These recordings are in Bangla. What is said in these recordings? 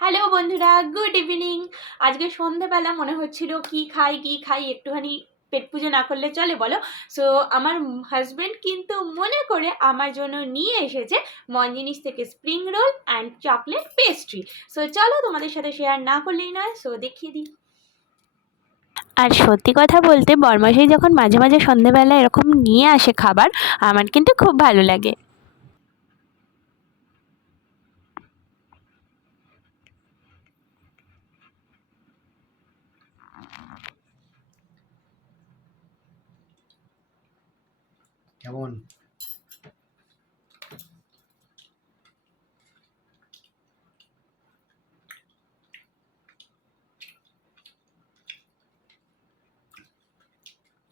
হ্যালো বন্ধুরা, গুড ইভিনিং। আজকে সন্ধেবেলা মনে হচ্ছিল কি খাই একটুখানি পেট পুজো না করলে চলে বলো। সো আমার হাজব্যান্ড কিন্তু মনে করে আমার জন্য নিয়ে এসেছে মঞ্জিনিস থেকে spring roll and chocolate pastry. So চলো, তোমাদের সাথে শেয়ার না করলেই নয়, সো দেখিয়ে দিই। আর সত্যি কথা বলতে বরমাসাই যখন মাঝে মাঝে সন্ধেবেলা এরকম নিয়ে আসে খাবার, আমার কিন্তু খুব ভালো লাগে। কেমন?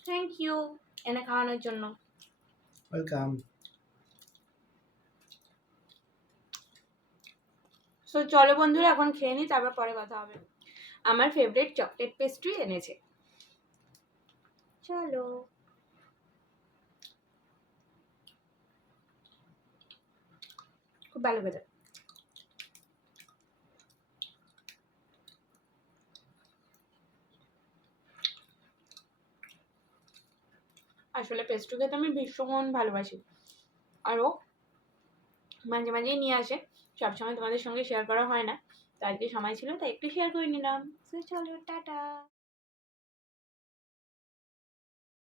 থ্যাংক ইউ এনে খাওয়ানোর জন্য। ওয়েলকাম। সো চলো বন্ধুরা, এখন খেয়ে নিই, তারপর পরে কথা হবে। আমার ফেভারিট চকলেট পেস্ট্রি এনেছে, চলো। খুব ভালো খেতে। আসলে পেস্ট্রি খেতে আমি ভীষণ ভালোবাসি, আরও মাঝে মাঝেই নিয়ে আসে। সবসময় তোমাদের সঙ্গে শেয়ার করা হয় না, তো আজকে সময় ছিল তাই একটু শেয়ার করে নিলাম। চলো, টাটা।